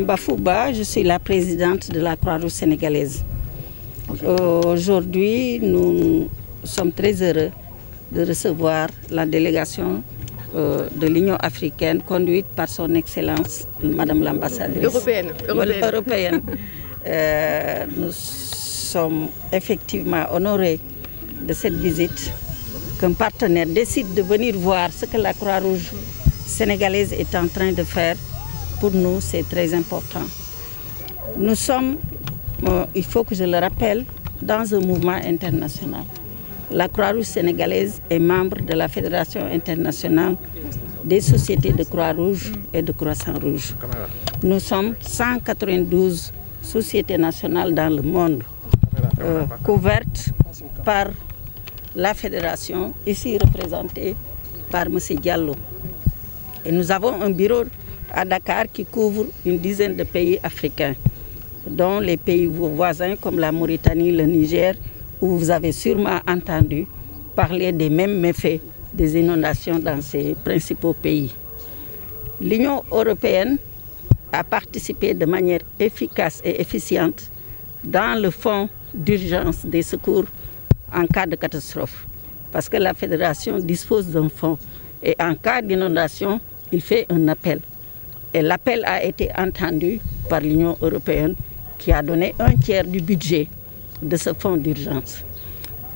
Bafouba, je suis la présidente de la Croix-Rouge sénégalaise. Aujourd'hui, nous sommes très heureux de recevoir la délégation de l'Union africaine conduite par son Excellence, Madame l'ambassadrice. Européenne. Nous sommes effectivement honorés de cette visite, qu'un partenaire décide de venir voir ce que la Croix-Rouge sénégalaise est en train de faire. Pour nous, c'est très important. Nous sommes, il faut que je le rappelle, dans un mouvement international. La Croix-Rouge sénégalaise est membre de la Fédération internationale des sociétés de Croix-Rouge et de Croissant-Rouge. Nous sommes 192 sociétés nationales dans le monde, couvertes par la fédération, ici représentée par M. Diallo. Et nous avons un bureau à Dakar qui couvre une dizaine de pays africains, dont les pays voisins comme la Mauritanie, le Niger, où vous avez sûrement entendu parler des mêmes méfaits des inondations dans ces principaux pays. L'Union européenne a participé de manière efficace et efficiente dans le fonds d'urgence des secours en cas de catastrophe, parce que la fédération dispose d'un fonds et en cas d'inondation, il fait un appel. Et l'appel a été entendu par l'Union européenne qui a donné un tiers du budget de ce fonds d'urgence.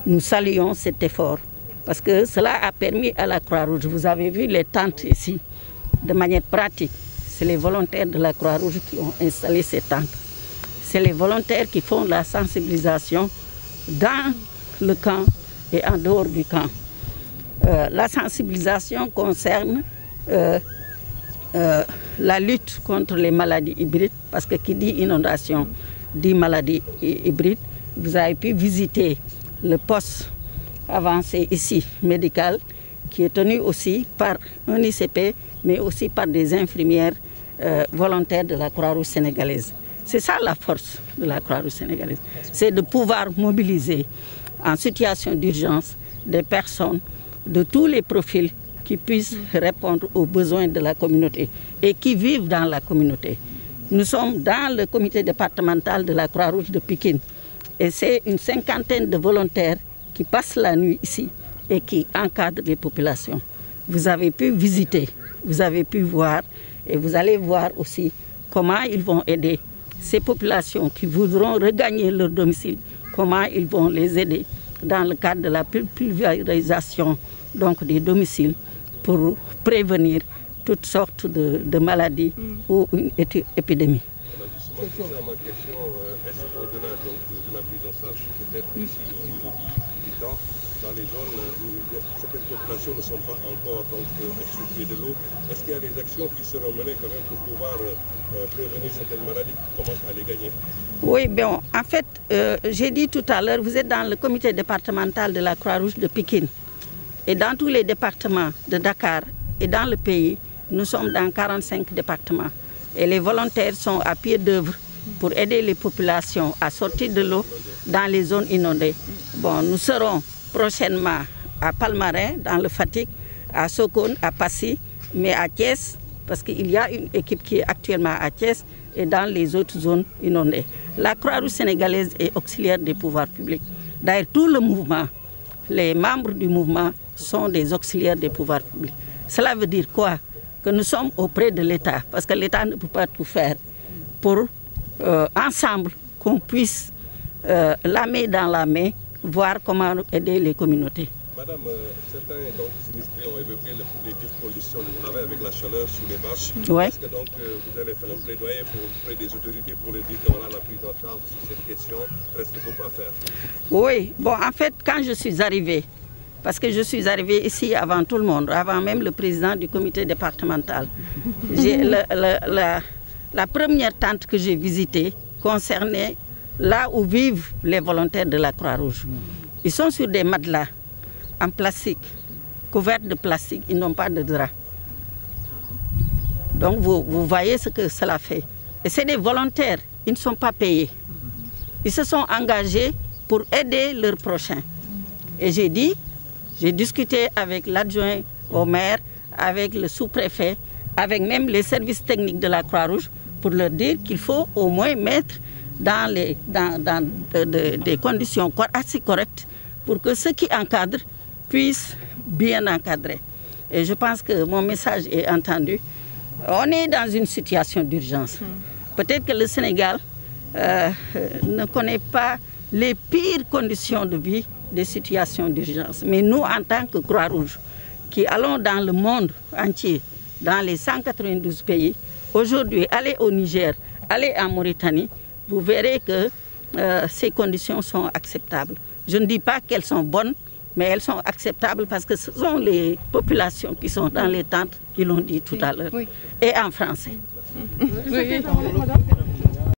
Nous saluons cet effort parce que cela a permis à la Croix-Rouge, vous avez vu les tentes ici, de manière pratique. C'est les volontaires de la Croix-Rouge qui ont installé ces tentes. C'est les volontaires qui font la sensibilisation dans le camp et en dehors du camp. La sensibilisation concerne la lutte contre les maladies hybrides, parce que qui dit inondation dit maladie hybride. Vous avez pu visiter le poste avancé ici, médical, qui est tenu aussi par un ICP, mais aussi par des infirmières volontaires de la Croix-Rouge sénégalaise. C'est ça la force de la Croix-Rouge sénégalaise, c'est de pouvoir mobiliser en situation d'urgence des personnes de tous les profils qui puissent répondre aux besoins de la communauté et qui vivent dans la communauté. Nous sommes dans le comité départemental de la Croix-Rouge de Pikine et c'est une cinquantaine de volontaires qui passent la nuit ici et qui encadrent les populations. Vous avez pu visiter, vous avez pu voir et vous allez voir aussi comment ils vont aider ces populations qui voudront regagner leur domicile, comment ils vont les aider dans le cadre de la pulvérisation donc des domiciles, pour prévenir toutes sortes de maladies ou une épidémie. Ma question, est-ce qu'au-delà de la prise en charge, peut-être ici au niveau du temps, dans les zones où certaines populations ne sont pas encore extirpées de l'eau, est-ce qu'il y a des actions qui seront menées quand même pour pouvoir prévenir certaines maladies qui commencent à les gagner? Oui, bien, en fait, j'ai dit tout à l'heure, vous êtes dans le comité départemental de la Croix-Rouge de Pikine. Et dans tous les départements de Dakar et dans le pays, nous sommes dans 45 départements. Et les volontaires sont à pied d'œuvre pour aider les populations à sortir de l'eau dans les zones inondées. Bon, nous serons prochainement à Palmarin, dans le Fatick, à Sokone, à Passy, mais à Thiès, parce qu'il y a une équipe qui est actuellement à Thiès et dans les autres zones inondées. La Croix-Rouge sénégalaise est auxiliaire des pouvoirs publics. D'ailleurs, tout le mouvement, les membres du mouvement sont des auxiliaires des pouvoirs publics. Cela veut dire quoi? Que nous sommes auprès de l'État, parce que l'État ne peut pas tout faire, pour ensemble qu'on puisse, la main dans la main, voir comment aider les communautés. Madame, certains sinistrés ont évoqué les dures conditions de travail avec la chaleur sous les bâches. Ouais. Est-ce que vous allez faire un plaidoyer auprès des autorités pour leur dire que voilà, la prise en charge sur cette question, reste beaucoup à faire? Oui, bon, en fait, quand je suis arrivée, parce que je suis arrivée ici avant tout le monde, avant même le président du comité départemental. La première tente que j'ai visitée concernait là où vivent les volontaires de la Croix-Rouge. Ils sont sur des matelas en plastique, couverts de plastique, ils n'ont pas de drap. Donc vous voyez ce que cela fait. Et c'est des volontaires, ils ne sont pas payés. Ils se sont engagés pour aider leurs prochains. Et j'ai discuté avec l'adjoint au maire, avec le sous-préfet, avec même les services techniques de la Croix-Rouge pour leur dire qu'il faut au moins mettre dans des conditions assez correctes pour que ceux qui encadrent puissent bien encadrer. Et je pense que mon message est entendu. On est dans une situation d'urgence. Peut-être que le Sénégal ne connaît pas les pires conditions de vie des situations d'urgence. Mais nous, en tant que Croix-Rouge, qui allons dans le monde entier, dans les 192 pays, aujourd'hui, allez au Niger, allez en Mauritanie, vous verrez que ces conditions sont acceptables. Je ne dis pas qu'elles sont bonnes, mais elles sont acceptables parce que ce sont les populations qui sont dans les tentes qui l'ont dit tout à l'heure, et en français. Oui.